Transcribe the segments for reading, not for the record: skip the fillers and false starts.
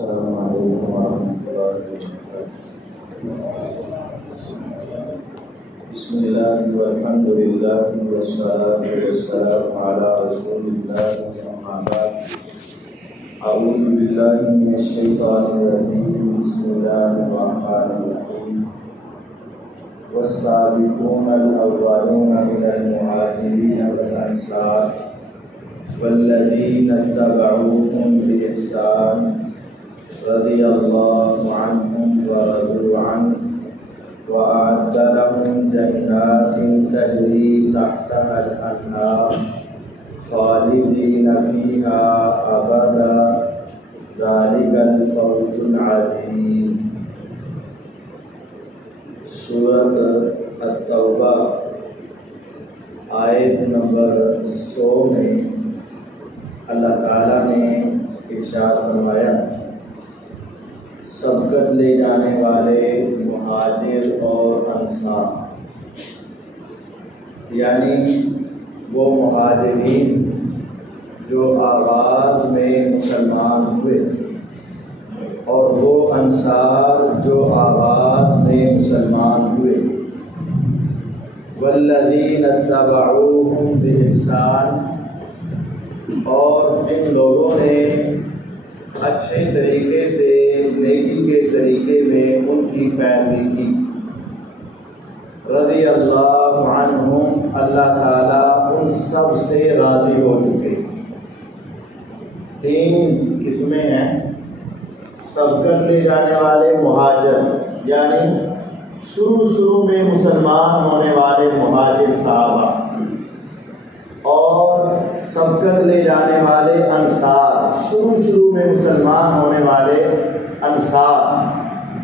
السلام علیکم ورحمۃ اللہ وبرکاتہ۔ بسم اللہ والحمد للہ والصلاۃ والسلام علی رسول اللہ، اما بعد، اعوذ باللہ من الشیطان الرجیم، بسم اللہ الرحمن الرحیم۔ والسابقون الاولون من المہاجرین والانصار والذین اتبعوهم بإحسان رضی اللہ عنہم ورضوا عنہ وأعد لهم جنات تجری تحتها الأنهار خالدین فیہا ابدا ذلک الفوز العظیم۔ سورۃ التوبہ آیت نمبر 100 میں اللہ تعالیٰ نے ارشاد فرمایا، سبقت لے جانے والے مہاجر اور انصار، یعنی وہ مہاجرین جو آغاز میں مسلمان ہوئے اور وہ انصار جو آغاز میں مسلمان ہوئے، والذین اتبعوہم بإحسان، اور جن لوگوں نے اچھے طریقے سے نیکی کے طریقے میں ان کی پیروی کی، رضی اللہ عنہم، اللہ تعالیٰ ان سب سے راضی ہو چکے۔ 3 قسمیں ہیں: سبقت لے جانے والے مہاجر، یعنی شروع میں مسلمان ہونے والے مہاجر صحابہ، اور سبقت لے جانے والے انصار، شروع میں مسلمان ہونے والے انصار۔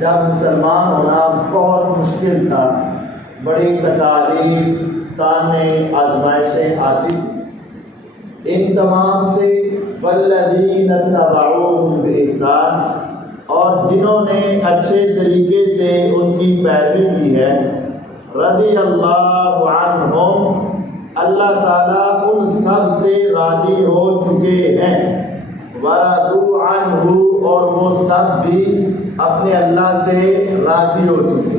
جب مسلمان ہونا بہت مشکل تھا، بڑی تکالیف، تانے، آزمائشیں آتی تھی، ان تمام سے والذین اتبعوہم بإحسان، اور جنہوں نے اچھے طریقے سے ان کی پیروی کی ہے، رضی اللہ عنہم، اللہ تعالیٰ ان سب سے راضی ہو چکے ہیں، ورضوا عنہ، اور وہ سب بھی اپنے اللہ سے راضی ہو چکے۔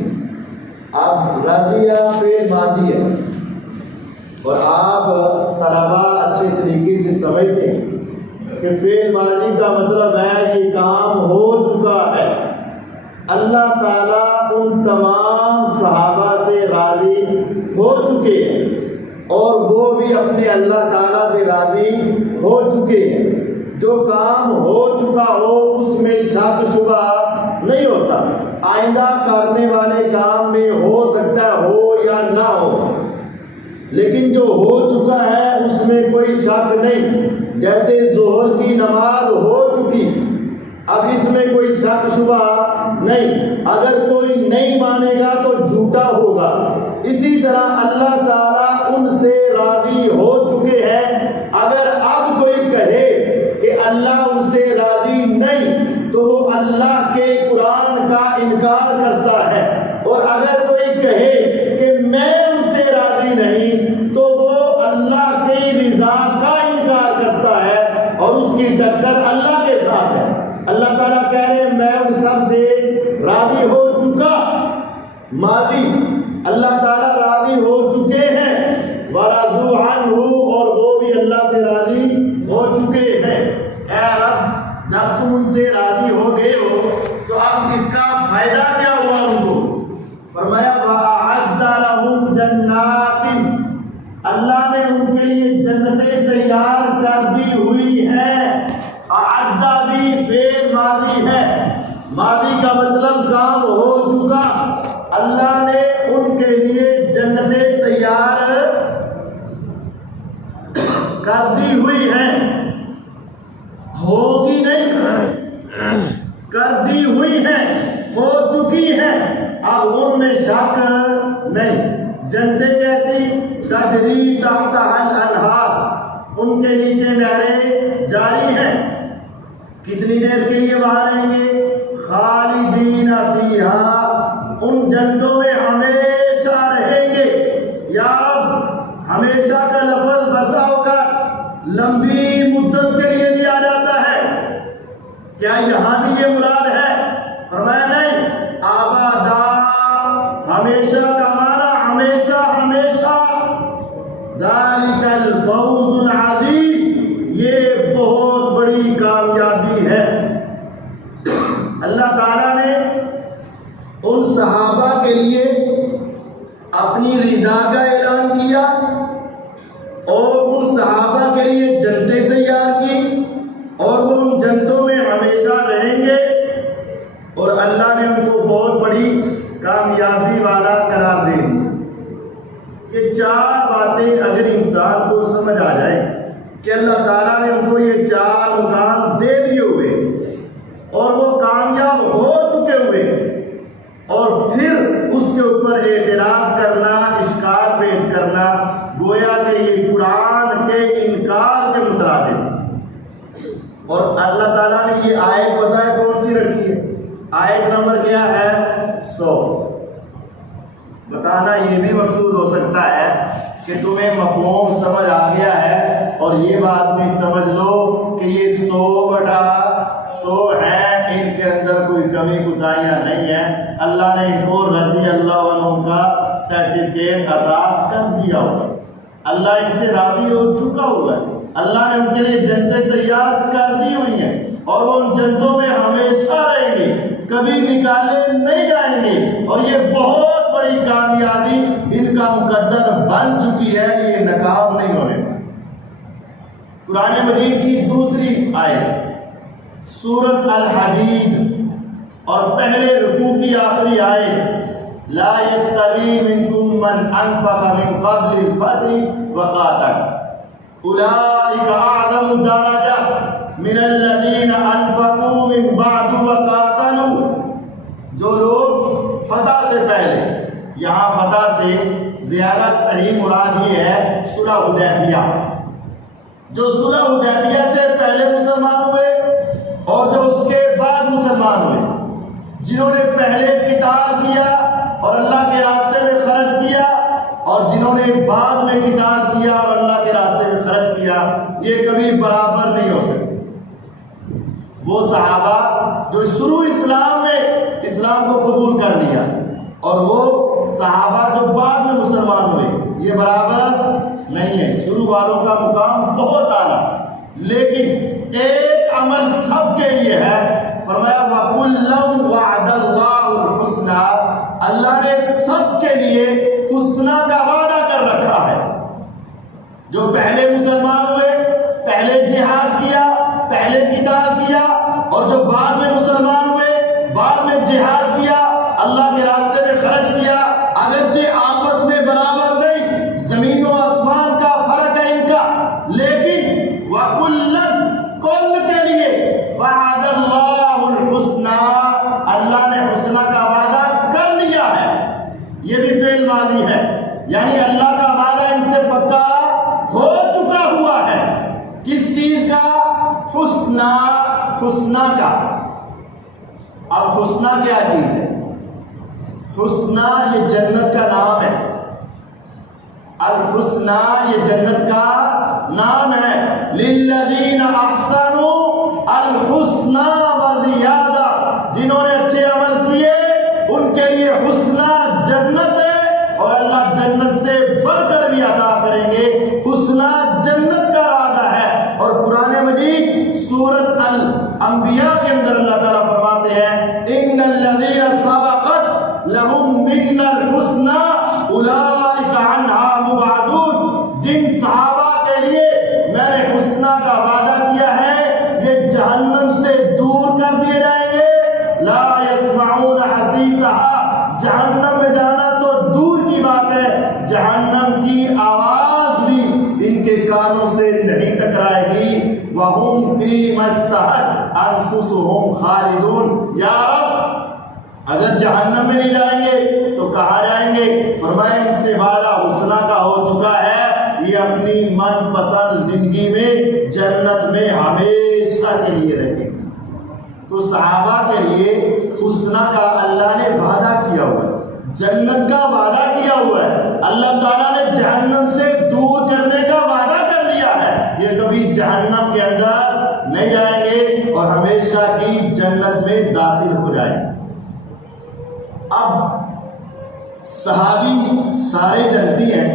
اب رضیہ فعل ماضی ہے، اور آپ طلبا اچھے طریقے سے سمجھتے ہیں کہ فعل ماضی کا مطلب ہے یہ کام ہو چکا ہے۔ اللہ تعالیٰ ان تمام صحابہ سے راضی ہو چکے ہیں، اور وہ بھی اپنے اللہ تعالیٰ سے راضی ہو چکے ہیں۔ جو کام ہو چکا ہو اس میں شک شبہ نہیں ہوتا، آئندہ کرنے والے کام میں ہو سکتا ہے ہو یا نہ ہو، لیکن جو ہو چکا ہے اس میں کوئی شک نہیں۔ جیسے ظہر کی نماز ہو چکی، اب اس میں کوئی شک شبہ نہیں، اگر کوئی نہیں مانے گا تو جھوٹا ہوگا۔ اسی طرح اللہ تعالیٰ ان سے راضی ہو چکے ہیں۔ اگر اب کوئی کہے کہ اللہ ان سے راضی نہیں تو وہ اللہ کے قرآن کا انکار کرتا ہے، اور اگر کوئی کہے کہ میں ان سے راضی نہیں تو وہ اللہ کی رضا کا انکار کرتا ہے، اور اس کی ٹکر اللہ کے ساتھ ہے۔ اللہ تعالیٰ کہہ رہے ہیں میں ان سب سے راضی ہو چکا، ماضی، اللہ تعالیٰ راضی ہو چکے ہیں، ورضوا عنہ، اور وہ بھی اللہ سے راضی ہو چکے ہیں۔ اے رب، جب تم ان سے راضی ہو گئے ہو تو اب اس کا فائدہ کیا ہوا ان کو؟ فرمایا وَأَعَدَّ لَهُمْ جَنَّاتٍ، اللہ نے ان کے لیے جنتیں تیار کر دی ہوئی ہیں۔ اعد بھی فعل ماضی ہے، ماضی کا مطلب کام ہو چکا۔ اللہ نے ان کے لیے جنتیں تیار کر دی ہوئی ہیں، ہوگی نہیں، کر دی ہوئی ہیں، ہو چکی ہیں، اب ان میں شک نہیں۔ جنتیں کیسی؟ تجری تحتها الانہار، ان کے نیچے نہریں جاری ہیں۔ کتنی دیر کے لیے وہاں رہیں گے؟ خالدین فیہا، ان جنتوں میں ہمیشہ رہیں گے۔ یا رب، ہمیشہ کا لفظ بسا اوقات لمبی مدت کے لیے بھی آ جاتا ہے، کیا یہاں بھی یہ مراد ہے؟ فرمایا نہیں، آبادا ہمیشہ کا معنی ہمیشہ ہمیشہ، ذالک الفوز العظیم، یہ بہت بڑی کامیابی ہے۔ اللہ تعالیٰ نے ان صحابہ کے لیے اپنی رضا کا اعلان کیا اور ان صحابہ کے لیے جنتیں تیار کی، اور وہ ان جنتوں میں ہمیشہ رہیں گے، اور اللہ نے ان کو بہت بڑی کامیابی والا قرار دے دیا۔ یہ چار باتیں اگر انسان کو سمجھ آ جائے کہ اللہ تعالیٰ نے ان کو یہ چار مقام دے دیے ہوئے اور وہ کامیاب ہو چکے ہوئے، اور پھر اس کے اوپر اعتراض کرنا، اشکال پیش کرنا، گویا کہ یہ قرآن کے انکار کے مترادف۔ اور اللہ تعالیٰ نے یہ آیت پتہ ہے کون سی رکھی ہے؟ آیت نمبر کیا ہے؟ 100۔ بتانا یہ بھی مقصود ہو سکتا ہے کہ تمہیں مفہوم سمجھ آ گیا ہے، اور یہ بات بھی سمجھ لو کہ یہ 100/100 ہیں، ان کے اندر کوئی کمی کوتاہیاں نہیں ہیں۔ اللہ نے ان کو رضی اللہ عنہ کا سرٹیفکیٹ عطا کر دیا ہوا، اللہ ان سے راضی ہو چکا ہوا ہے، اللہ نے ان کے لیے جنتیں تیار کر دی ہوئی ہیں، اور وہ ان جنتوں میں ہمیشہ رہیں گے، کبھی نکالے نہیں جائیں گے، اور یہ بہت بڑی کامیابی ان کا مقدر بن چکی ہے، یہ ناکام نہیں ہونے والا۔ قرآن مجید کی دوسری آیت سورۃ الحدید اور پہلے رکوع کی آخری آیت، لا یستوی منکم من انفق من قبل الفتح وقاتل اولئک اعظم درجہ من الذین انفقوا من بعد وقاتلوا۔ جو لوگ فتح سے پہلے، یہاں فتح سے زیادہ صحیح مراد یہ ہے صلح حدیبیہ، جو صلح حدیبیہ سے پہلے مسلمان ہوئے اور جو اس کے بعد مسلمان ہوئے، جنہوں نے پہلے قتال کیا اور اللہ کے راستے میں خرچ کیا، اور جنہوں نے بعد میں قتال کیا اور اللہ کے راستے میں خرچ کیا، یہ کبھی برابر نہیں ہو سکتے۔ وہ صحابہ جو شروع اسلام میں اسلام کو قبول کر لیا، اور وہ صحابہ جو بعد میں مسلمان ہوئے، یہ برابر نہیں ہے۔ شروع والوں کا مقام بہت اعلیٰ، لیکن ایک عمل سب کے لیے ہے۔ فرمایا وَكُلًّا وَعَدَ اللَّهُ الْحُسْنَى، اللہ نے سب کے لیے حسنہ کا وعدہ کر رکھا ہے۔ جو پہلے مسلمان ہوئے، پہلے جہاد کیا، پہلے قتال کیا، اور جو بعد میں مسلمان ہوئے، بعد میں جہاد کیا، اللہ کے راستے میں خرچ کیا، اگرچہ آپس میں برابر نہیں، زمین و آسمان کا فرق ہے ان کا، لیکن وَكُلًّا، کل کے لیے، وَعَدَ اللَّهُ الْحُسْنَى، اللہ نے حسنہ کا وعدہ کر لیا ہے۔ یہ بھی فعل ماضی ہے، یعنی اللہ کا وعدہ ان سے پکا ہو چکا ہوا ہے۔ کس چیز کا؟ حسنہ، حسنہ کا۔ اب حسنہ کیا چیز ہے؟ حسنہ یہ جنت کا نام ہے، الحسنہ یہ جنت کا نام ہے۔ للذین احسنوا الحسنى وزیادہ، جنہوں نے اچھے عمل کیے ان کے لیے حسنہ جنت ہے، اور اللہ جنت سے بڑھ کر بھی عطا کریں گے۔ حسنہ جنت کا وعدہ ہے۔ اور قرآن مجید سورۃ الانبیاء کے اندر اللہ تعالیٰ فرماتے ہیں ان الذین سبقت لهم منا الحسنى اولئک عنها مبعدون، جن صحابہ کے لیے میں نے حسنہ کا وعدہ کیا ہے، یہ جہنم سے دور کر دیے جائیں گے۔ لا يسمعون حسیسها، جہنم میں جانا تو دور کی بات ہے، جہنم کی آواز بھی ان کے کانوں سے نہیں ٹکرائے گی۔ وَهُمْ فِي مَا اشْتَهَتْ أَنفُسُهُمْ خَالِدُونَ۔ یا رب، اگر جہنم میں نہیں جائیں گے تو کہاں جائیں گے؟ فرمایا ان سے وعدہ حسنہ کا ہو چکا ہے، یہ اپنی من پسند زندگی میں جنت میں ہمیشہ کے لیے رہیں گے۔ تو صحابہ کے لیے حسنہ کا اللہ نے وعدہ کیا ہوا ہے، جنت کا وعدہ کیا ہوا ہے، اللہ تعالیٰ نے جہنم سے دور کرنے کا وعدہ کر دیا ہے، یہ کبھی جہنم کے اندر نہیں جائیں گے۔ اور ہمیشہ کی جنت میں داخل ہو جائیں۔ اب صحابی سارے جنتی ہیں،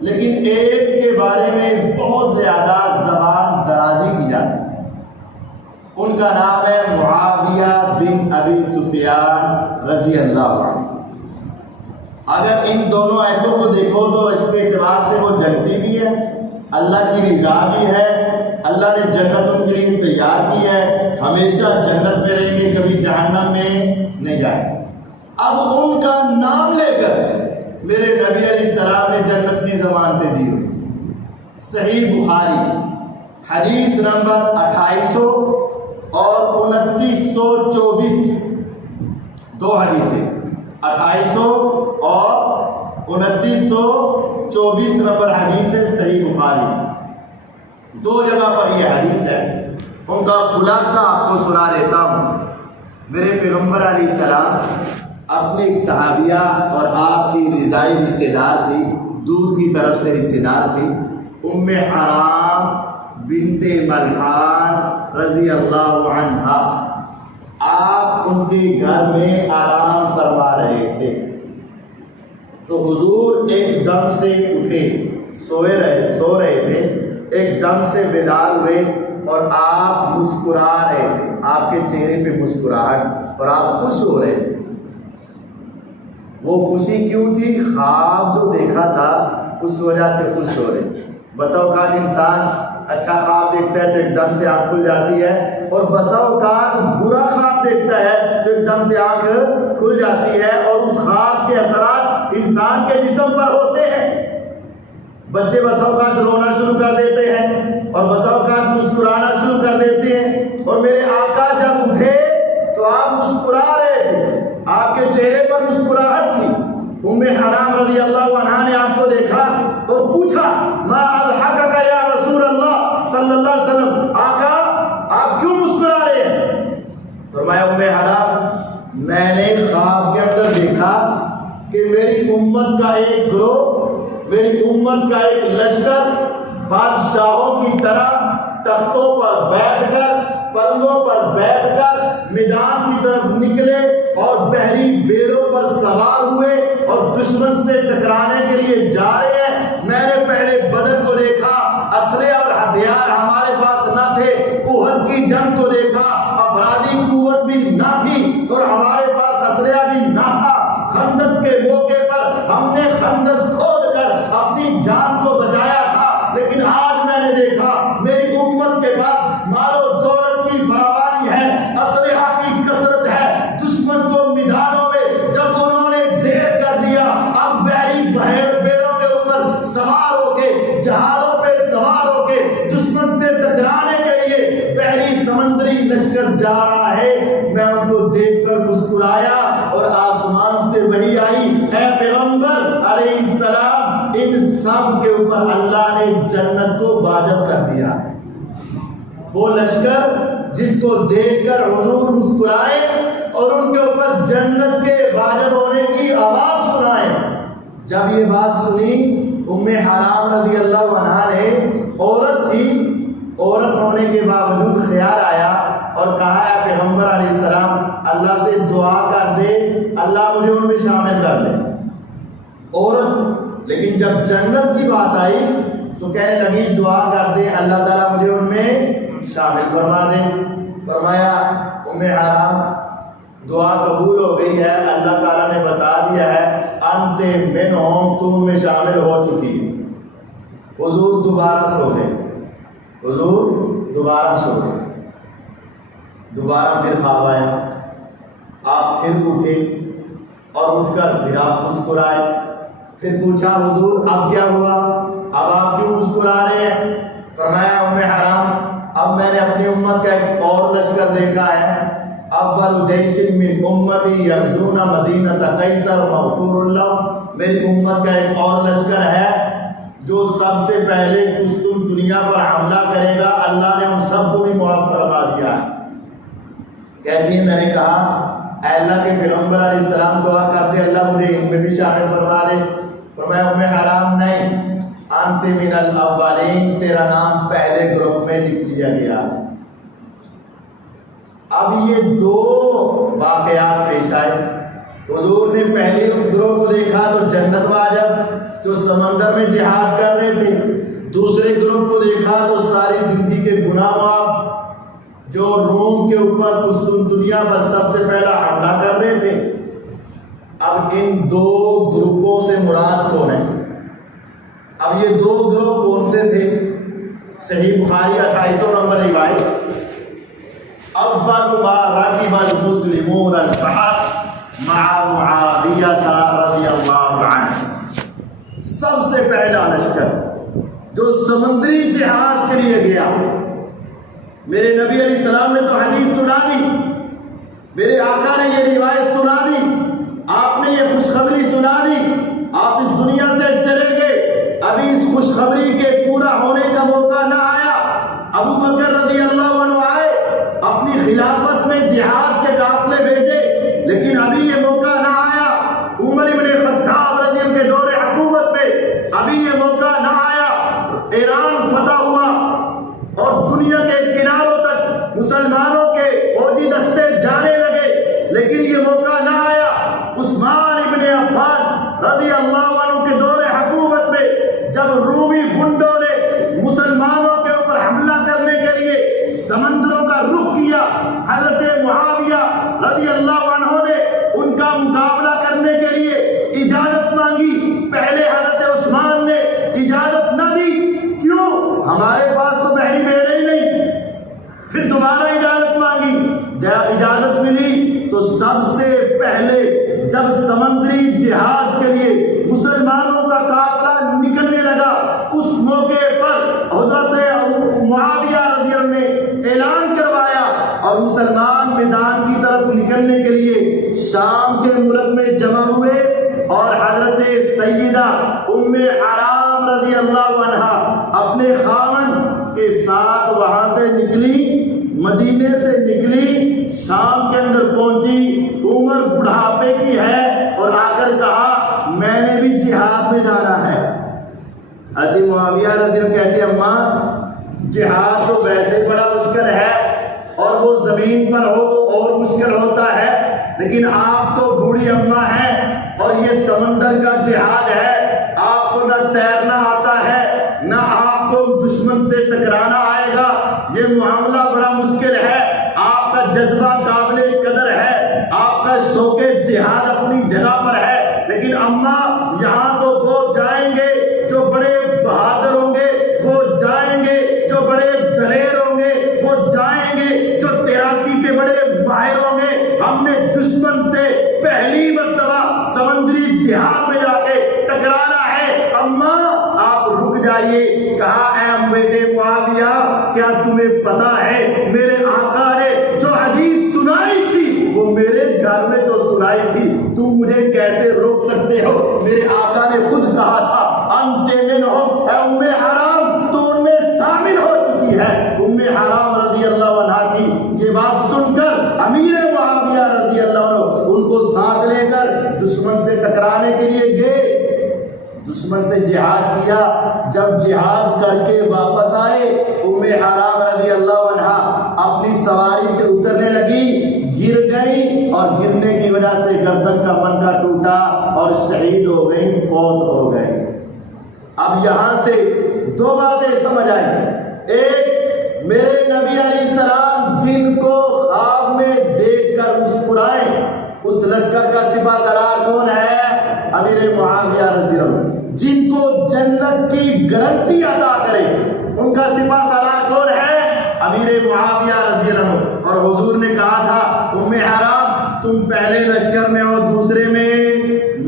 لیکن ایک کے بارے میں بہت زیادہ زبان درازی کی جاتی ہے، ان کا نام ہے معاویہ بن ابی سفیان رضی اللہ عنہ۔ اگر ان دونوں آیتوں کو دیکھو تو اس کے اعتبار سے وہ جنتی بھی ہے، اللہ کی رضا بھی ہے، اللہ نے جنت ان کے لیے تیار کی ہے، ہمیشہ جنت میں رہیں گے، کبھی جہنم میں نہیں جائیں۔ اب ان کا نام لے کر میرے نبی علیہ السلام نے جنت کی ضمانتیں دی ہوئی۔ صحیح بخاری حدیث نمبر 2800 اور 2924، دو حدیثیں، 2800 اور 2924 نمبر حدیث ہے صحیح بخاری، دو جگہ پر یہ حدیث ہے، ان کا خلاصہ آپ کو سنا دیتا ہوں۔ میرے پیغمبر علیہ السلام اپنے ایک صحابیہ اور آپ کی رضائی رشتہ دار تھی، دودھ کی طرف سے رشتہ دار تھی، ام حرام بنت ملحان رضی اللہ عنہا۔ آپ ان کے گھر میں آرام فرما رہے تھے تو حضور ایک دم سے اٹھے، سو رہے تھے، ایک دم سے بیدار ہوئے اور آپ مسکرا رہے تھے، آپ کے چہرے پہ مسکراہٹ اور آپ خوش ہو رہے تھے۔ وہ خوشی کیوں تھی؟ خواب جو دیکھا تھا اس وجہ سے خوش ہو رہے تھے۔ بسا اوقات انسان اچھا خواب دیکھتا ہے تو ایک دم سے آنکھ کھل جاتی ہے، اور بسا اوقات برا خواب دیکھتا ہے تو ایک دم سے آنکھ کھل جاتی ہے، اور اس خواب کے اثرات انسان کے جسم پر ہوتے ہیں۔ بچے بسا اوقات رونا شروع کر دیتے ہیں اور بسا اوقات مسکرانا شروع کر دیتے ہیں، اور میرے آقا جب اٹھے تو آپ مسکرا رہے تھے، آپ کے چہرے پر مسکراہٹ تھی۔ ام حرام رضی اللہ عنہا نے آپ کو دیکھا اور پوچھا ما اضحکک یا رسول اللہ صلی اللہ علیہ وسلم، آقا آپ کیوں مسکرا رہے ہیں؟ فرمایا ام حرام میں نے خواب کے اندر دیکھا کہ میری امت کا ایک گروہ، میری امت کا ایک لشکر بادشاہوں کی طرح تختوں پر بیٹھ کر، پلنگوں پر بیٹھ کر میدان کی طرف نکلے اور بحری بیڑوں پر سوار ہوئے اور دشمن سے ٹکرانے کے لیے جا رہے ہیں۔ میں نے پہلے بدر کو دیکھا، اسلحے اور ہتھیار ہمارے پاس نہ تھے، احد کی جنگ کو دیکھا، افرادی قوت بھی نہ تھی اور ہمارے پاس اسلحہ بھی نہ تھا۔ خندق کے موقع پر ہم نے خندق کھود کر اپنی جان کو بچایا تھا، لیکن آج میں نے دیکھا میری امت کے پاس مال و دولت کی فراوانی ہے، اسلحہ کی کثرت ہے، دشمن کو میدانوں میں جب انہوں نے زیر کر دیا، اب بحری بیڑوں کے اوپر سوار ہو کے، جہازوں پہ سوار ہو کے دشمن سے ٹکرانے کے لیے بحری سمندری لشکر جا رہا ہے۔ میں ان کو دیکھ کر مسکرایا اور آسمان سے وحی آئی، اے پیغمبر علیہ السلام ان سب کے اوپر اللہ نے جنت کو واجب کر دیا۔ وہ لشکر جس کو دیکھ کر حضور مسکرائے اور ان کے اوپر جنت کے واجب ہونے کی آواز سنائے۔ جب یہ بات سنی ام حرام رضی اللہ عنہا نے، عورت تھی، عورت ہونے کے باوجود خیال آیا اور کہا اے پیغمبر علیہ السلام اللہ سے دعا کر دے اللہ مجھے ان میں شامل کر لے۔ عورت، لیکن جب جنت کی بات آئی تو کہنے لگی دعا کر دے اللہ تعالیٰ مجھے ان میں شامل فرما دے۔ فرمایا ام حرام دعا قبول ہو گئی ہے، اللہ تعالیٰ نے بتا دیا ہے انت منہم، تم میں شامل ہو چکی۔ حضور دوبارہ سو گئے، حضور دوبارہ سو گئے، دوبارہ پھر خواب آیا، آپ پھر اٹھے اور اٹھ کر پھر آپ مسکرائے۔ پھر پوچھا حضور اب کیا ہوا، اب آپ کیوں مسکرا رہے ہیں؟ فرمایا ام حرام اب میں نے اپنی امت کا ایک اور لشکر دیکھا ہے، اول جیش من امتی یغزون مدینہ قیصر مغفور اللہ، میری امت کا ایک اور لشکر ہے جو سب سے پہلے قسطن دنیا پر حملہ کرے گا، اللہ نے ان سب کو بھی معاف فرما دیا ہے۔ کہتی ہے میں نے کہا اے اللہ کے پیغمبر علیہ السلام دعا کرتے اللہ مجھے ان میں بھی شامل فرما دے۔ فرمایا ام حرام نہیں، انت من الاولین، تیرا نام پہلے گروپ میں لکھ لیا گیا ہے۔ اب یہ دو واقعات پیش آئے. حضور نے پہلے گروہ کو دیکھا تو جنت واجب جو سمندر میں جہاد کر رہے تھے. دوسرے گروہ کو دیکھا تو ساری زندگی کے گناہ معاف جو روم کے اوپر قسطنطنیہ پر سب سے پہلا حملہ کر رہے تھے. اب ان دو گروپوں سے مراد کون ہے؟ اب یہ دو گروہ کون سے تھے؟ صحیح بخاری 2800 نمبر روایت. اول ما رکب المسلمون البحر مع معاویہ رضی اللہ عنہ. سب سے پہلا لشکر جو سمندری جہاد کے لیے گیا. میرے نبی علیہ السلام نے تو حدیث سنا دی, میرے آقا نے یہ روایت سنا دی, آپ نے یہ خوشخبری سنا دی, آپ اس دنیا سے چلے گئے. ابھی اس خوشخبری کے پورا ہونے کا موقع نہ آیا. ابو بکر رضی اللہ عنہ آئے, اپنی خلافت میں جہاد کے قافلے بھیجے, لیکن ابھی یہ موقع نہ آیا. عمر بن خطاب رضی اللہ کے دور حکومت میں ابھی یہ موقع نہ آیا. ایران فتح ہوا اور دنیا کے کناروں تک مسلمانوں کے فوجی دستے جانے لگے, لیکن یہ موقع نہ آیا. عثمان ابن عفان رضی اللہ عنہ کے دور حکومت میں جب رومی گنڈوں نے مسلمانوں کے اوپر حملہ کرنے کے لیے سمندروں کا رخ کیا, حضرت معاویہ رضی اللہ عنہ نے ان کا مقابلہ کرنے کے لیے اجازت مانگی. پہلے حضرت عثمان نے اجازت نہ دی. کیوں؟ ہمارے پاس تو بحری بیڑے ہی نہیں. پھر دوبارہ اجازت مانگی, اجازت ملی تو سب سے پہلے جب سمندری جہاد کے لیے مسلمانوں کا قافلہ نکلنے لگا, اس موقع پر حضرت معاویہ رضی اللہ عنہ نے اعلان کروایا اور مسلمان میدان کی طرف نکلنے کے لیے شام کے ملک میں جمع ہوئے. اور حضرت سیدہ ام حرام رضی اللہ عنہا اپنے خاوند کے ساتھ وہاں سے نکلی, مدینے سے نکلی, شام کے اندر پہنچی. عمر بڑھاپے کی ہے اور آ کر کہا میں نے بھی جہاد میں جانا ہے. حضرت معاویہ رضی اللہ کہتے ہیں اماں جہاد تو ویسے بڑا مشکل ہے اور وہ زمین پر ہو تو اور مشکل ہوتا ہے, لیکن آپ تو بوڑھی اماں ہیں اور یہ سمندر کا جہاد ہے, آپ کو نہ تیرنا آتا ہے نہ آپ کو دشمن سے ٹکرانا آئے گا, یہ معاملہ بڑا مشکل ہے. آپ کا جذبہ قابل قدر ہے, آپ کا شوق جہاد اپنی جگہ پر ہے, لیکن اماں یہاں تو وہ جائیں گے جو بڑے بہادر ہوں گے, وہ جائیں گے جو بڑے دلیر ہوں گے, وہ جائیں گے جو تیراکی کے بڑے ماہر ہوں گے. ہم نے دشمن سے پہلی مرتبہ سمندری جہاد میں جا کے ٹکرانا ہے. اماں آپ رک جائیے. کہا اے بیٹے معاویہ کیا تمہیں پتا ہے میرے آقا نے جو حدیث سنائی تھی وہ میرے گھر میں تو سنائی تھی, تم مجھے کیسے روک سکتے ہو؟ میرے آقا نے خود کہا تھا انت منہم, اے ام حرام تو ان میں شامل ہو چکی ہے. ام حرام رضی اللہ عنہا کی یہ بات سن کر امیر معاویہ رضی اللہ عنہ ان کو ساتھ لے کر دشمن سے ٹکرانے کے لیے گئے. دشمن سے جہاد کیا. جب جہاد کر کے واپس آئے ام حرام رضی اللہ عنہا اپنی سواری سے اترنے لگی, گر گئی اور گرنے کی وجہ سے گردن کا منکا ٹوٹا اور شہید ہو گئی, فوت ہو گئی. اب یہاں سے دو باتیں سمجھ آئیں. ایک, میرے نبی علیہ السلام جن کو خواب میں دیکھ کر مسکرائے اس لشکر کا سپہ سالار کون ہے؟ امیر معاویہ رضی اللہ عنہ. جن کو جنت کی گارنٹی عطا کرے ان کا سپہ سالار کون ہے؟ امیر معاویہ رضی اللہ عنہ. اور حضور نے کہا تھا ام حرام تم پہلے لشکر میں ہو دوسرے میں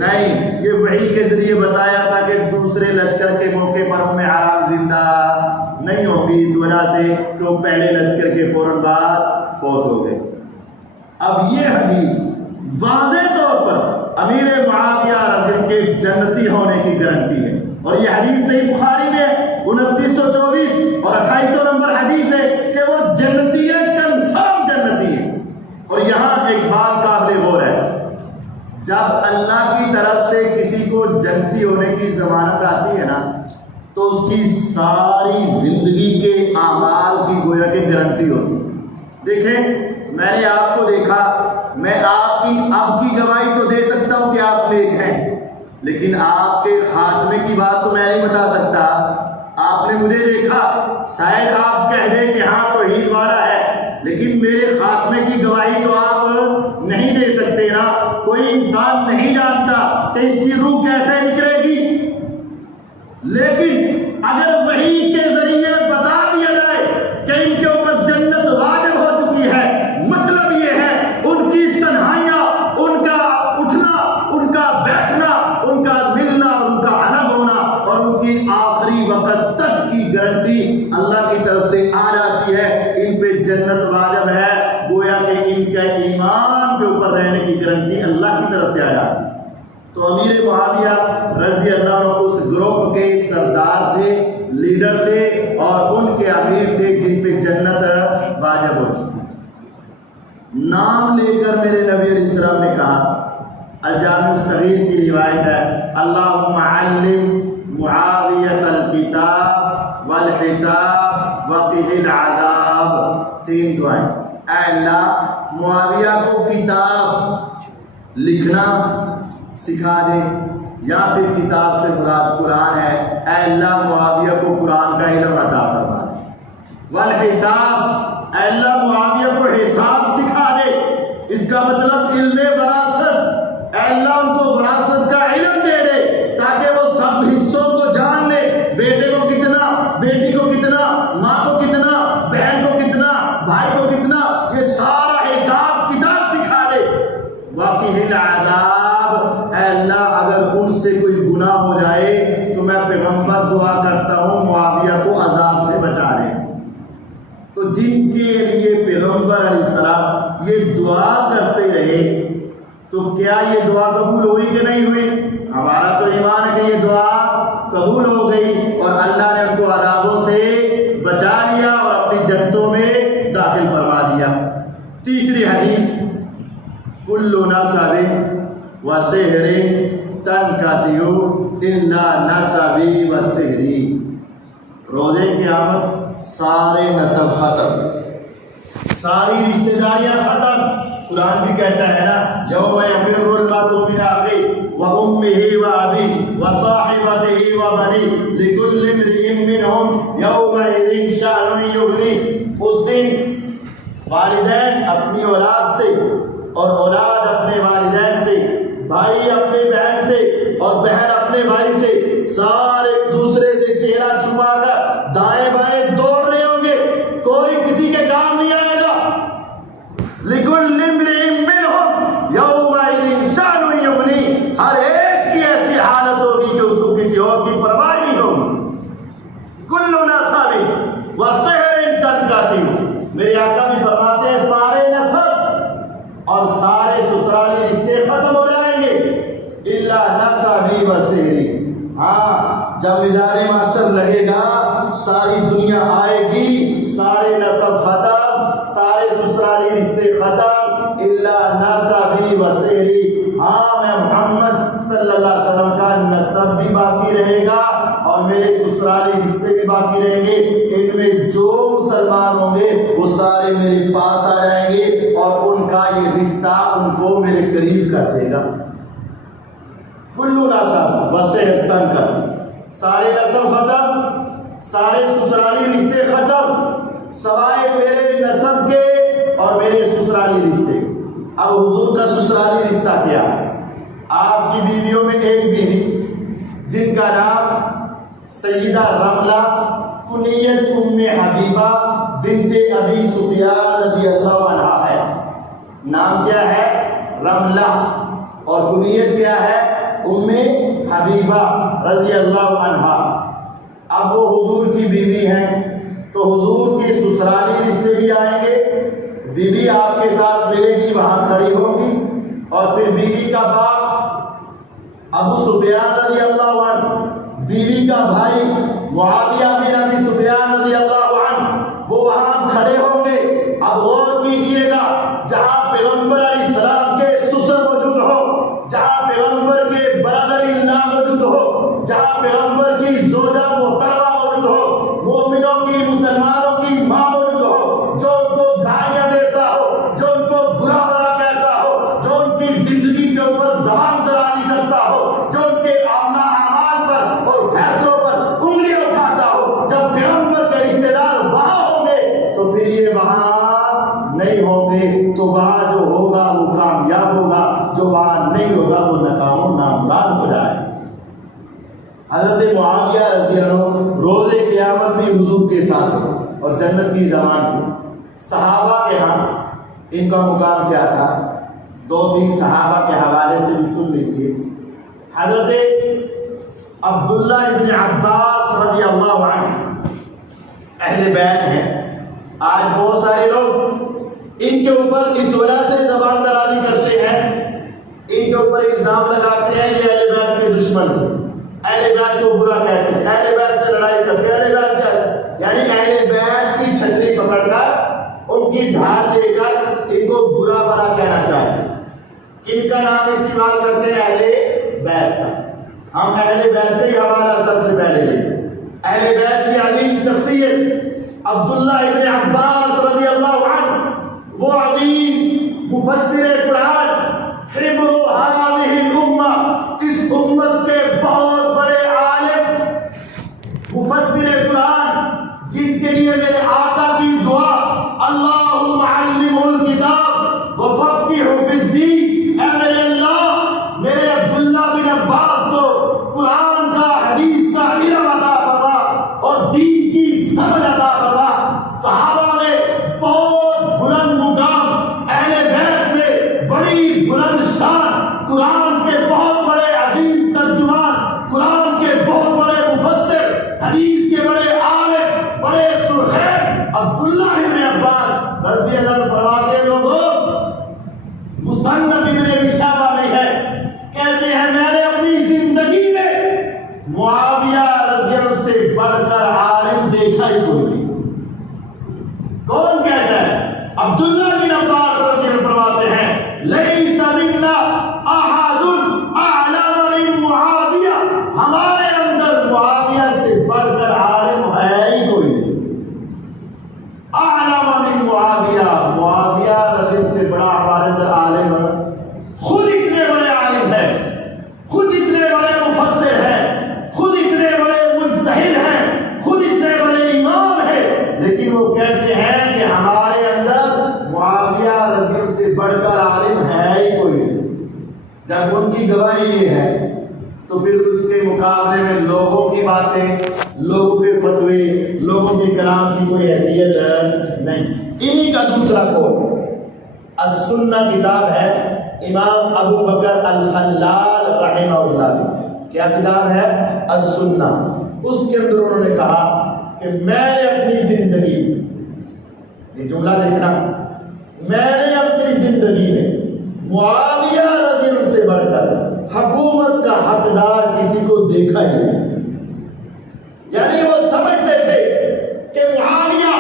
نہیں. یہ وحی کے ذریعے بتایا تھا کہ دوسرے لشکر کے موقع پر ام حرام زندہ نہیں ہوگی, اس وجہ سے کہ وہ پہلے لشکر کے فوراً بعد فوت ہو گئے. اب یہ حدیث واضح طور پر امیر معاویہ رضی اللہ کے جنتی ہونے کی گارنٹی ہے. اور یہ حدیث صحیح بخاری میں 2924 اور 2800 نمبر حدیث ہے کہ وہ جنتی ہے, کنفرم جنتی ہے. اور یہاں ایک بات قابل غور ہے, جب اللہ کی طرف سے کسی کو جنتی ہونے کی ضمانت آتی ہے نا تو اس کی ساری زندگی کے اعمال کی گویا کہ گارنٹی ہوتی ہے. دیکھیں میں نے آپ کو دیکھا، میں آپ کی گواہی تو دے سکتا ہوں کہ آپ نیک ہیں، لیکن آپ کے خاتمے کی بات تو میں نہیں بتا سکتا۔ آپ نے مجھے دیکھا، شاید آپ کہہ دیں کہ ہاں توحید والا ہے، لیکن میرے خاتمے کی گواہی تو آپ نہیں دے سکتے نا۔ کوئی انسان نہیں جانتا کہ اس کی روح کیسے نکلے گی، لیکن اگر وحی کے ذریعے بتا دیا جائے کہ ان کے اوپر جنت واجب ہو چکی ہے، مطلب یہ ہے ان کی تنہائیاں، ان کا اٹھنا، ان کا بیٹھنا، ان کا ملنا، ان کا الگ ہونا اور ان کی آخری وقت تک کی گارنٹی اللہ کی طرف سے آ جاتی ہے، ان پہ جنت واجب ہے، گویا کہ ان کا ایمان کے اوپر رہنے کی گارنٹی اللہ کی طرف سے آ جاتی ہے۔ تو امیر معاویہ رضی اللہ عنہ اس گروپ کے سردار تھے، لیڈر تھے اور ان کے امیر تھے جن پہ جنت واجب ہو چکی تھی۔ نام لے کر میرے نبی علیہ السلام نے کہا، الجامع الصغیر کی روایت ہے، اللہم علم معاویۃ الکتاب والحساب وقہ العذاب۔ 3 دعائیں۔ اے اللہ معاویہ کو کتاب لکھنا سکھا دے، یا پھر کتاب سے مراد قرآن ہے، اے اللہ معاویہ کو قرآن کا علم عطا فرما دے۔ والحساب، اے اللہ معاویہ کو حساب سکھا دے، اس کا مطلب علم وراثت، اے اللہ ان کو وراثت کا علم دے دے تاکہ وہ سب حصوں کو جان لے، بیٹے کو کتنا، بیٹی کو کتنا، ماں کو کتنا، بہن کو کتنا، بھائی کو کتنا، یہ سارا حساب کتاب سکھا دے۔ وقہ العذاب، اے اللہ اگر ان سے کوئی گناہ ہو جائے تو میں پیغمبر دعا کرتا ہوں معاویہ کو عذاب سے بچا لے۔ تو جن کے لیے پیغمبر علیہ السلام یہ دعا کرتے رہے تو کیا یہ دعا قبول ہوئی کہ نہیں ہوئی؟ ہمارا تو ایمان ہے کہ یہ دعا قبول ہو گئی اور اللہ نے ان کو عذابوں سے بچا لیا اور اپنی جنتوں میں داخل فرما دیا۔ تیسری حدیث، کل نسب و سحر تنقطع الا نسبی و سحری۔ روز قیامت سارے نسب ختم، ساری رشتہ داریاں ختم۔ قرآن بھی کہتا ہے نا، یوم یفر المرء من اخیہ وامہ وابیہ وصاحبتہ وبنیہ لکل امرئ منہم یومئذ شأن یغنیہ۔ اس دن والدین اپنی اولاد سے اور اولاد اپنے والدین سے، بھائی اپنے بہن سے اور بہن اپنے بھائی سے، سارے ایک دوسرے سے چہرہ چھپا کر دائیں بائیں دوڑ رہے ہوں گے، کوئی کسی کے کام نہیں آئے گا۔ لِكُلِّ امْرِئٍ مِّنْهُمْ يَوْمَئِذٍ شَأْنٌ يُغْنِيهِ، ہر ایک کی ایسی حالت ہوگی کہ اس کو کسی اور کی پرواہ نہیں ہوگی۔ كُلُّ نَسَبٍ وَسِحْرٍ تَنقَطِعُ، میرے آقا بھی فرماتے ہیں سارے نسب اور سارے سسرالی رشتے ختم ہو جائیں گے، الا نسبی و سحری۔ ہاں جب میدان محشر لگے گا ساری دنیا آئے گی، سارے نسب ختم، سارے سسرالی رشتے ختم، الا نسبی و سحری۔ ہاں میں محمد صلی اللہ علیہ وسلم کا نسب بھی باقی رہے گا اور میرے سسرالی رشتے بھی باقی رہیں گے۔ ان میں جو مسلمان ہوں گے وہ سارے میرے پاس آ جائیں گے اور ان کا یہ رشتہ ان کو میرے قریب کر دے گا۔ کلو نسب وسحر تنقطع، سارے نسب ختم، سارے سسرالی رشتے ختم، سوائے میرے نسب کے اور میرے سسرالی رشتے۔ اب حضور کا سسرالی رشتہ کیا ہے؟ آپ کی بیویوں میں ایک بیوی جن کا نام سیدہ رملہ کنیت ام حبیبہ بنت ابی سفیان رضی اللہ عنہا ہے۔ نام کیا ہے؟ رملہ، اور کنیت کیا ہے؟ ام حبیبہ رضی اللہ عنہا۔ اب وہ حضور کی بیوی ہیں تو حضور کے سسرالی رشتے بھی آئیں گے، بیوی آپ کے ساتھ ملے گی، وہاں کھڑی ہوگی، اور پھر بیوی کا باپ ابو سفیان رضی اللہ عنہ، بیوی کا بھائی معاویہ بن ابی سفیان رضی اللہ عنہ، وہ وہاں کھڑے ہوں گے۔ اب غور کیجئے گا، جہاں پیغمبر علیہ السلام کے سسر موجود ہو، جہاں پیغمبر کے برادر ان لا موجود ہو، جہاں پیغمبر کی زوجہ محترمہ موجود ہو، مومنوں کی، مسلمانوں کی ماں موجود ہو، جو ان کو گالیاں دیتا ہو، جو ہوگا وہ کامیاب ہوگا، جو وہاں نہیں ہوگا وہ ناکام و نامراد ہو جائے۔ حضرت معاویہ رضی اللہ عنہ روز قیامت بھی حضور کے ساتھ ہیں اور جنت کی زبان تھی۔ صحابہ کے ہاں ان کا مقام کیا تھا؟ 2-3 صحابہ کے حوالے سے بھی سن لیجیے۔ حضرت عبداللہ ابن عباس رضی اللہ عنہ اہل بیت ہیں۔ آج بہت سارے لوگ ان کے اوپر اس وجہ سے زبان درازی کرتے ہیں، ان کے اوپر الزام لگاتے ہیں کہ اہل بیت کے دشمن تھے، اہل بیت کو برا کہتے ہیں، اہل بیت سے لڑائی کرتے ہیں، اہل بیت سے، یعنی اہل بیت کی چھتری پکڑ کر، ان کی ڈھال لے کر ان کو برا بھلا کہنا چاہتے ہیں۔ ان کا نام استعمال کرتے ہیں اہل بیت کا۔ ہم اہل بیت کا ہی حوالہ سب سے پہلے لیتے ہیں۔ اہل بیت کی عظیم شخصیت عبداللہ ابن عباس رضی اللہ عنہ، وہ عظیم مفسر قرآن، حبر هذه الامہ، اس امت کے بہت بڑے عالم مفسر قرآن، جن کے لیے میرے آقا کی دعا اللہم علمہ الکتاب وفقہہ فی الدین، اے میرے اللہ میرے عبداللہ بن عباس کو قرآن کا حدیث کا علم عطا فرما اور دین کی سمجھ عطا فرما۔ صحابہ میں بہت بلند مقام، اہل بیت میں بڑی بلند شان، قرآن کے بہت بڑے عظیم ترجمان، قرآن کے بہت بڑے مفسر، حدیث کے بڑے عالم، بڑے سرخیر عبداللہ ابن عباس رضی اللہ عنہ فرماتے ہیں، لوگوں مصنف ابن ابی شیبہ میں ہے، کہتے ہیں میں نے اپنی زندگی میں معاویہ رضی اللہ عنہ سے بڑھ کر عالم دیکھا ہی کوئی نہیں۔ کون کہتا ہے؟ عبداللہ بن عباس رضی اللہ عنہ فرماتے ہیں لیس منا احد اعلم من معاویہ، ہمارے اندر معاویہ سے بڑھ کر عالم ہے ہی کوئی نہیں۔ اعلم من معاویہ، معاویہ رضی اللہ عنہ سے بڑا ہمارے اندر عالم ہے، خود اتنے بڑے عالم ہیں، خود اتنے بڑے مفسر ہیں، خود اتنے بڑے مجتہد ہیں، خود اتنے بڑے امام ہیں، لیکن وہ کہتے ہیں کہ ہمارے اندر معاویہ رضی اللہ عنہ سے بڑھ کر عالم ہے ہی کوئی نہیں۔ جب ان کی گواہی یہ ہے تو پھر اس کے مقابلے میں لوگوں کی باتیں، لوگوں کے فتوے، لوگوں کے کلام کی کوئی حیثیت نہیں۔ انہی کا دوسرا قول السنہ کتاب ہے امام ابو بکر الخلال رحمہ اللہ کی، کیا کتاب ہے؟ السنہ۔ اس کے اندر انہوں نے کہا کہ میں نے اپنی زندگی، یہ جملہ دیکھنا، میں نے اپنی زندگی میں معاویہ رضی اللہ عنہ سے بڑھ کر حکومت کا حقدار کسی کو دیکھا ہی نہیں۔ یعنی وہ سمجھتے تھے کہ معاویہ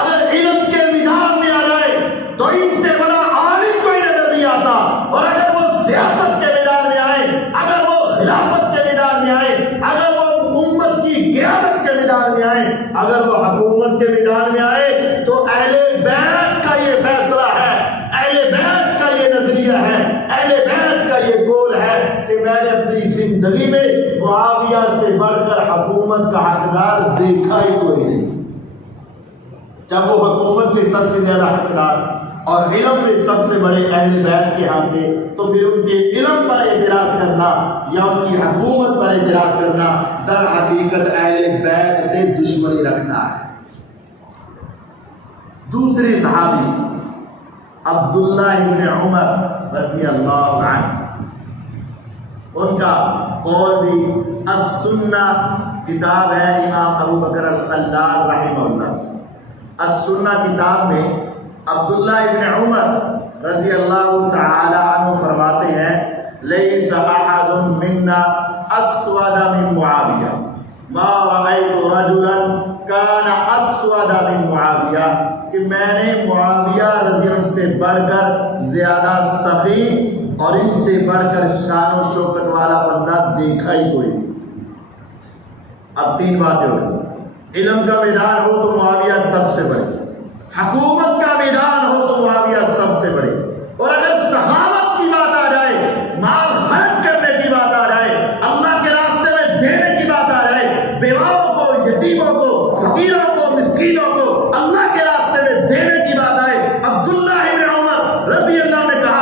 اگر علم کے میدان میں آ جائے تو ان سے بڑا عالم کوئی نظر نہیں آتا، اور اگر وہ سیاست کے میدان میں آئے، اگر وہ خلافت کے میدان میں آئے، اگر وہ امت کی قیادت کے میدان میں آئے، اگر وہ حکومت کے میدان میں آئے تو اہل بیت کا یہ فیصلہ ہے، اہل بیت کا یہ نظریہ ہے، اہل بیت کا یہ قول ہے کہ میں نے اپنی زندگی میں معاویہ سے بڑھ کر حکومت کا حقدار دیکھا ہی کوئی نہیں۔ جب وہ حکومت کے سب سے زیادہ حقدار اور علم میں سب سے بڑے اہل بیت کے ہاں تھے، تو پھر ان کے علم پر اعتراض کرنا یا ان کی حکومت پر اعتراض کرنا در حقیقت اہل بیت سے دشمنی رکھنا ہے۔ دوسری صحابی عبداللہ ابن عمر رضی اللہ عنہ، ان کا قول بھی السنہ کتاب ہے امام ابو بکر الخلال رحمہ اللہ۔ السنہ کتاب میں عبداللہ ابن عمر رضی اللہ تعالی عنہ فرماتے ہیں لیس احد منا اسود من معاویہ ما رأیت رجلا کان اسود من معاویہ، کہ میں نے معاویہ رضی اللہ عنہ سے بڑھ کر زیادہ سخی اور ان سے بڑھ کر شان و شوکت والا بندہ دیکھا ہی کوئی نہیں۔ اب 3 باتیں ہو گئی، علم کا میدان ہو تو معاویہ سب سے بڑے، حکومت کا میدان ہو تو معاویہ سب سے بڑے، اور اگر سخاوت کی بات آ جائے، مال خرچ کرنے کی بات آ جائے، اللہ کے راستے میں دینے کی بات آ جائے، بیواؤں کو، یتیموں کو، فقیروں کو، مسکینوں کو اللہ کے راستے میں دینے کی بات آئے، عبداللہ ابن عمر رضی اللہ عنہ نے کہا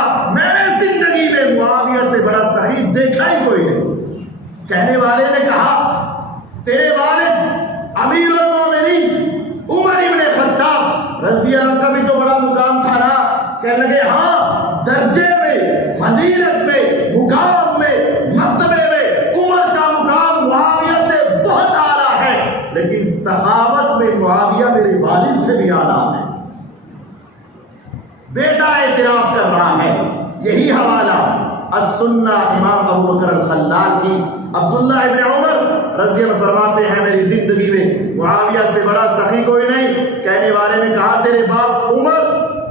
سننا امام ابو بکر الخلال کی. عبداللہ ابن عمر رضی اللہ عنہ فرماتے ہیں میری زندگی میں معاویہ سے بڑا سخی کوئی نہیں. کہنے والے نے کہا تیرے باپ عمر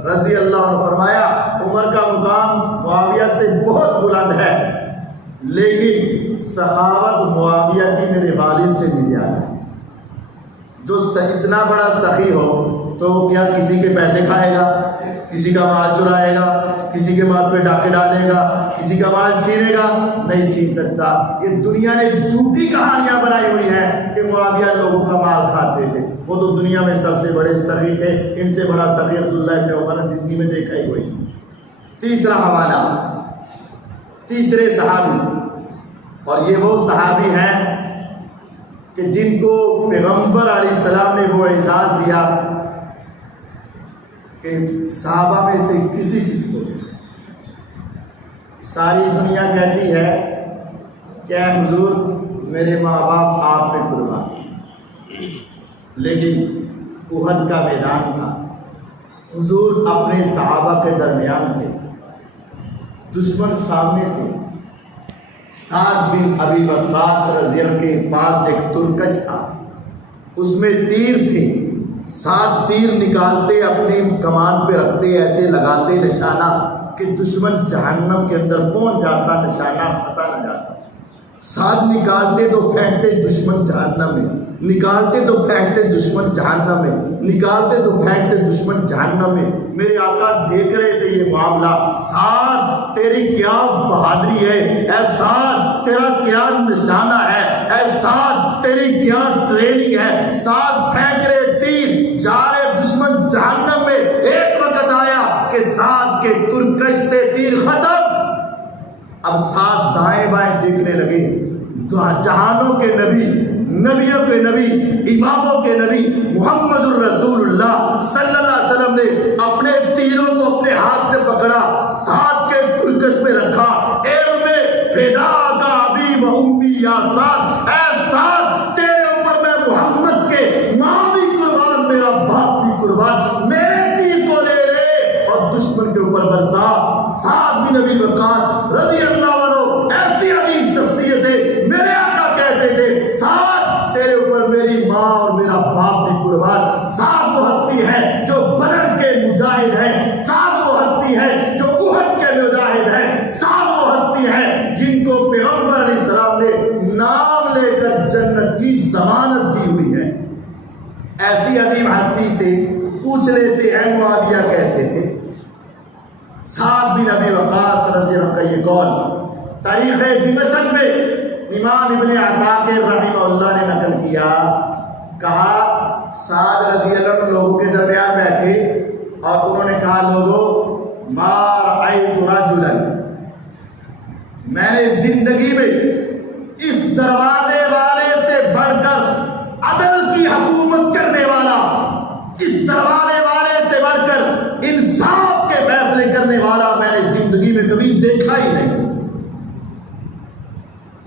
رضی اللہ عنہ. فرمایا عمر کا مقام معاویہ سے بہت بلند ہے لیکن سخاوت معاویہ کی میرے والد سے بھی زیادہ ہے. جو اتنا بڑا سخی ہو تو کیا کسی کے پیسے کھائے گا, کسی کا مال چرائے گا, کسی کے مال پہ ڈاکے ڈالے گا, کسی کا مال چھینے گا؟ نہیں چھین سکتا. یہ دنیا نے جھوٹی کہانیاں بنائی ہوئی ہیں کہ معاویہ لوگوں کا مال کھاتے تھے. وہ تو دنیا میں سب سے بڑے سخی تھے. ان سے بڑا سخی عبداللہ ابن عمر نے زندگی میں دیکھا ہی ہوئی. تیسرا حوالہ, تیسرے صحابی, اور یہ وہ صحابی ہیں کہ جن کو پیغمبر علیہ السلام نے وہ اعزاز دیا کہ صحابہ میں سے کسی کو ساری دنیا کہتی ہے کہ اے حضور میرے ماں باپ آپ پہ قربان, لیکن احد کا میدان تھا, حضور اپنے صحابہ کے درمیان تھے, دشمن سامنے تھے. سعد بن ابی وقاص رضی اللہ عنہ کے پاس ایک ترکش تھا, اس میں تیر تھے. سعد تیر نکالتے اپنی کمان پہ رکھتے, ایسے لگاتے نشانہ کہ دشمن جہنم کے اندر پہنچ جاتا, نشانہ پتہ نہ جاتا. سعد نکالتے تو پھینکتے دشمن جہنم میں, نکالتے تو پھینکتے دشمن جہنم میں, نکالتے تو پھینکتے دشمن جہنم میں. میرے آقا دیکھ رہے تھے یہ معاملہ. سعد تیری کیا بہادری ہے, اے سعد تیرا کیا نشانہ ہے, اے سعد تیری کیا ٹریننگ ہے. سعد پھینک رہے تیر, جا رہے دشمن جہنم میں. ایک وقت آیا کہ سعد کے ترکش سے تیر ختم. اب سعد دائیں بائیں دیکھنے لگے. جہانوں کے نبی, نبیوں کے نبی, اماموں کے نبی محمد الرسول اللہ صلی اللہ علیہ وسلم نے اپنے تیروں کو اپنے ہاتھ سے پکڑا, سعد کے ترکش میں رکھا. اے میں فدا کا ابی و امی یا سعد, اے سعد تیرے اوپر میں محمد کے ماں بھی قربان, میرا باپ بھی قربان, میرے تیر کو لے لے اور دشمن کے اوپر برسا. سعد بن ابی وقاص رضی اللہ عنہ ایسی عظیم شخصیت ہے. میرے آقا کہتے تھے سعد تیرے اوپر میری ماں اور میرا باپ بھی قربان. سعد وہ ہستی ہے جو بدر کے مجاہد ہیں, سعد وہ ہستی ہے جو احد کے مجاہد ہیں, سعد وہ ہستی ہے جن کو پیغمبر علیہ السلام نے نام لے کر جنت کی ضمانت دی ہوئی ہے. ایسی عظیم ہستی سے پوچھ لیتے ہیں معاویہ کیسے تھے. سعد بن ابی وقاص رضی اللہ عنہ کا یہ قول تاریخ دمشق میں امام ابن عساکر رحمہ اللہ نے نقل کیا. کہا سعد رضی اللہ عنہ لوگوں کے درمیان بیٹھے اور انہوں نے کہا لوگوں ما رأیت رجلا, میں نے زندگی میں اس دروازے والے سے بڑھ کر عدل کی حکومت کرنے والا, اس دروازے والے سے بڑھ کر انصاف کے فیصلے کرنے والا میں نے زندگی میں کبھی دیکھا ہی نہیں.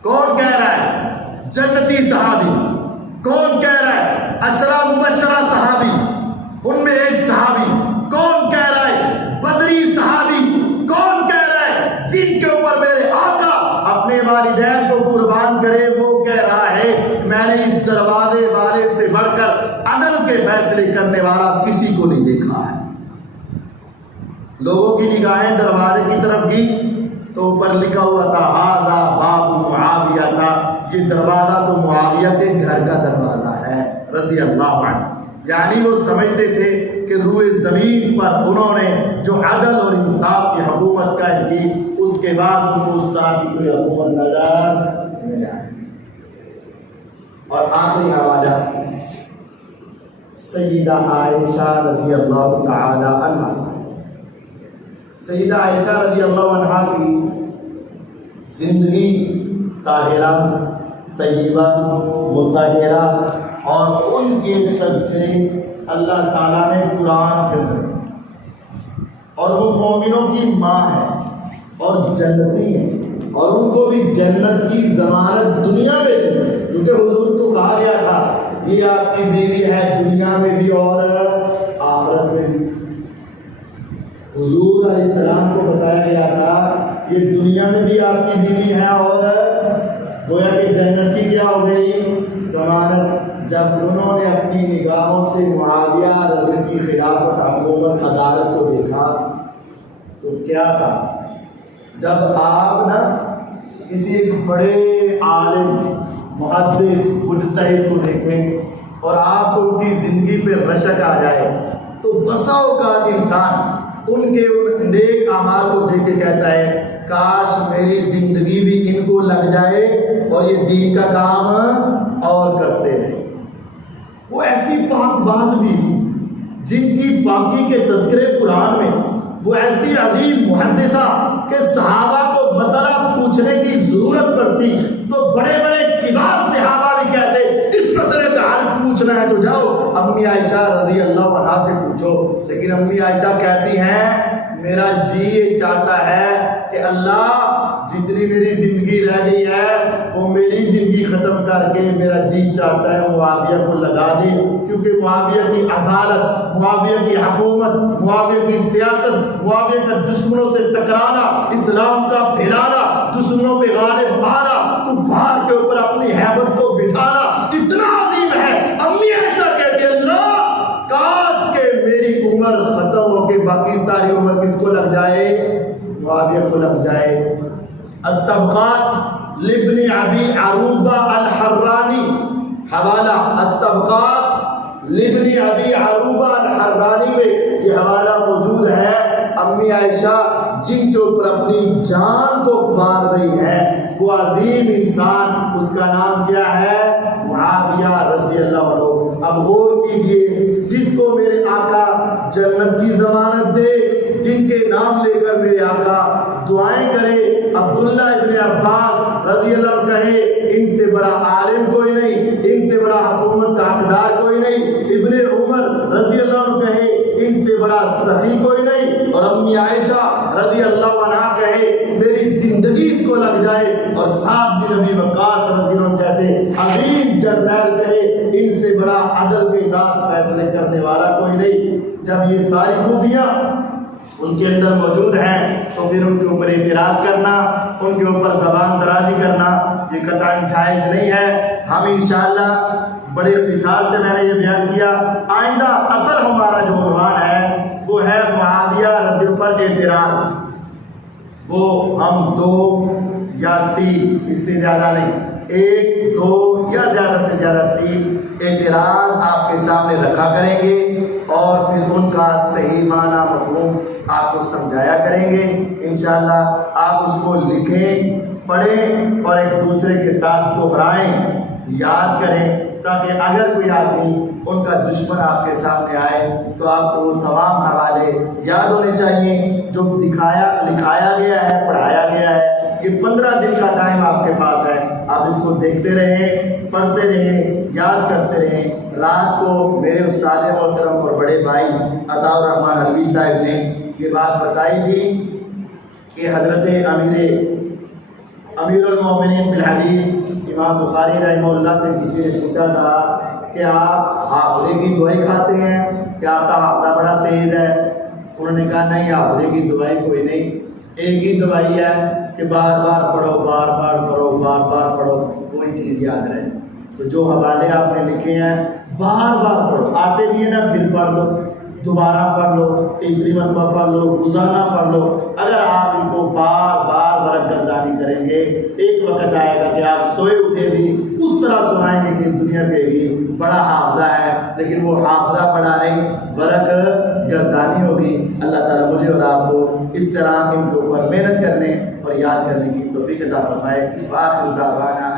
کون کہہ رہا ہے؟ جنتی صحابی. کون کہہ رہا ہے؟ عشرہ مبشرہ صحابی, ان میں ایک صحابی. کون کہہ رہا ہے؟ بدری صحابی. کون کہہ رہا ہے جن کے اوپر میرے آقا اپنے والدین کو قربان کرے, وہ کہہ رہا ہے میں نے اس دروازے والے سے بڑھ کر عدل کے فیصلے کرنے والا کسی کو نہیں دیکھا ہے. لوگوں کی نگاہیں دروازے کی طرف گئی تو اوپر لکھا ہوا تھا ھذا باب معاویہ تھا, یہ دروازہ تو معاویہ کے گھر کا دروازہ ہے رضی اللہ عنہ. یعنی وہ سمجھتے تھے کہ روئے زمین پر انہوں نے جو عدل اور انصاف کی حکومت قائم کی, اس کے بعد ان کو اس طرح کی کوئی حکومت نظر نہیں آئی. اور آخری حوالہ سیدہ عائشہ رضی اللہ تعالی عنہا. سیدہ عائشہ رضی اللہ عنہا کی زندگی طاہرہ, طیبہ, مطہرہ اور ان کے تذکرے اللہ تعالیٰ نے قرآن کے اندر, اور وہ مومنوں کی ماں ہے اور جنتی ہے, اور ان کو بھی جنت کی ضمانت دنیا میں دی, کیونکہ حضور کو کہا گیا تھا یہ آپ کی بیوی ہے دنیا میں بھی اور آخرت میں بھی. حضور علیہ السلام کو بتایا گیا تھا یہ دنیا میں بھی بھی آپ کی بیوی ہیں اور گویا کہ جنت کی کیا ہو گئی ضمانت۔ جب انہوں نے اپنی نگاہوں سے معاویہ رضی کی خلافت حکومت عدالت کو دیکھا تو کیا کہا؟ جب آپ نا کسی ایک بڑے عالم محدث مجتہد کو دیکھیں اور آپ کو ان کی زندگی پہ رشک آ جائے تو بسا اوقات انسان ان کے ان نیک اعمال کو دیکھ کے کہتا ہے کاش میری زندگی بھی ان کو لگ جائے اور یہ دین کا کام اور کرتے رہے۔ وہ ایسی پاک باز بھی جن کی پاکی کے تذکرے قرآن میں، وہ ایسی عظیم محدثہ کہ صحابہ کو مسئلہ پوچھنے کی ضرورت پڑتی تو بڑے بڑے کبار صحابہ بھی کہتے اس مسئلے کا حل پوچھنا ہے تو جاؤ امی عائشہ رضی اللہ عنہا سے پوچھو، لیکن امی عائشہ کہتی ہیں میرا جی یہ چاہتا ہے کہ اللہ جتنی میری زندگی رہ گئی ہے وہ میری زندگی ختم کر کے میرا جی چاہتا ہے معاویہ کو لگا دے، کیونکہ معاویہ کی عدالت، معاویہ کی حکومت، معاویہ کی سیاست، معاویہ کا دشمنوں سے ٹکرانا، اسلام کا پھیلانا، دشمنوں پہ غالب آنا، کفار کے اوپر اپنی ہیبت کو بٹھانا اتنا عظیم ہے۔ امی عائشہ کہتی ہے اللہ کاش کہ میری عمر ختم ہو کے باقی ساری عمر کس کو لگ جائے؟ معاویہ کو لگ جائے۔ الطبقات لابن ابی عروبہ الحرانی، حوالہ الطبقات لابن ابی عروبہ الحرانی میں یہ حوالہ موجود ہے۔ امی عائشہ جن کے اوپر اپنی جان کو مار رہی ہے وہ عظیم انسان، اس کا نام کیا ہے؟ معاویہ رضی اللہ عنہ۔ اب غور کیجئے جس کو میرے آقا جنت کی ضمانت دے، جن کے نام لے کر میرے آقا دعائیں کرے، عبداللہ ابن عباس رضی اللہ عنہ کہے ان سے بڑا عالم کوئی نہیں، ان سے بڑا حکومت کا حقدار کوئی نہیں، ابن عمر رضی اللہ عنہ کہے ان سے بڑا سخی کوئی نہیں، اور امی عائشہ رضی اللہ عنہ کہے میری زندگی اس کو لگ جائے، اور سعد بن ابی وقاص رضی اللہ عنہ جیسے عظیم جرنیل کہے ان سے بڑا عدل کے ساتھ فیصلے کرنے والا کوئی نہیں۔ جب یہ ساری خوبیاں ان کے اندر موجود ہیں تو پھر ان کے اوپر اعتراض کرنا، ان کے اوپر زبان درازی کرنا یہ قطعاً جائز نہیں ہے۔ ہم انشاءاللہ بڑے اختصار سے میں نے یہ بیان کیا، آئندہ اصل ہمارا جو عنوان ہے وہ ہے معاویہ رضی اللہ پر اعتراض۔ وہ ہم 2 یا 3 اس سے زیادہ نہیں، 1 2 یا زیادہ سے زیادہ 3 اعتراض آپ کے سامنے رکھا کریں گے اور پھر ان کا صحیح معنی مفہوم آپ کو سمجھایا کریں گے انشاءاللہ۔ آپ اس کو لکھیں، پڑھیں اور ایک دوسرے کے ساتھ دہرائیں، یاد کریں، تاکہ اگر کوئی آدمی ان کا دشمن آپ کے سامنے آئے تو آپ کو وہ تمام حوالے یاد ہونے چاہیے جو لکھایا گیا ہے، پڑھایا گیا ہے۔ یہ 15 دن کا ٹائم آپ کے پاس ہے، آپ اس کو دیکھتے رہیں، پڑھتے رہیں، یاد کرتے رہیں۔ رات کو میرے استاد محترم اور بڑے بھائی عطاء الرحمن علوی صاحب نے یہ بات بتائی تھی کہ حضرت امیر المومنین فی الحدیث امام بخاری رحمہ اللہ سے کسی نے پوچھا تھا کہ آپ حافظے کی دوائی کھاتے ہیں، کیا آپ کا حافظہ بڑا تیز ہے؟ انہوں نے کہا نہیں، حافظے کی دوائی کوئی نہیں، ایک ہی دوائی ہے کہ بار بار پڑھو، بار بار پڑھو، بار بار پڑھو، وہی چیز یاد رہے۔ تو جو حوالے آپ نے لکھے ہیں بار بار پڑھو، آتے بھی ہیں نا پھر پڑھ لو، دوبارہ پڑھ لو، تیسری مرتبہ پڑھ لو، روزانہ پڑھ لو۔ اگر آپ ان کو بار بار ورقگردانی کریں گے ایک وقت آئے گا کہ آپ سوئے اٹھے بھی اس طرح سنائیں گے کہ دنیا پہ بھی بڑا حافظہ ہے، لیکن وہ حافظہ پڑھا نہیں، ورق گردانی ہوگی۔ اللہ تعالیٰ مجھے اور آپ کو اس طرح ان کے اوپر محنت کرنے اور یاد کرنے کی توفیق عطا فرمائے۔ وآخر دعوانا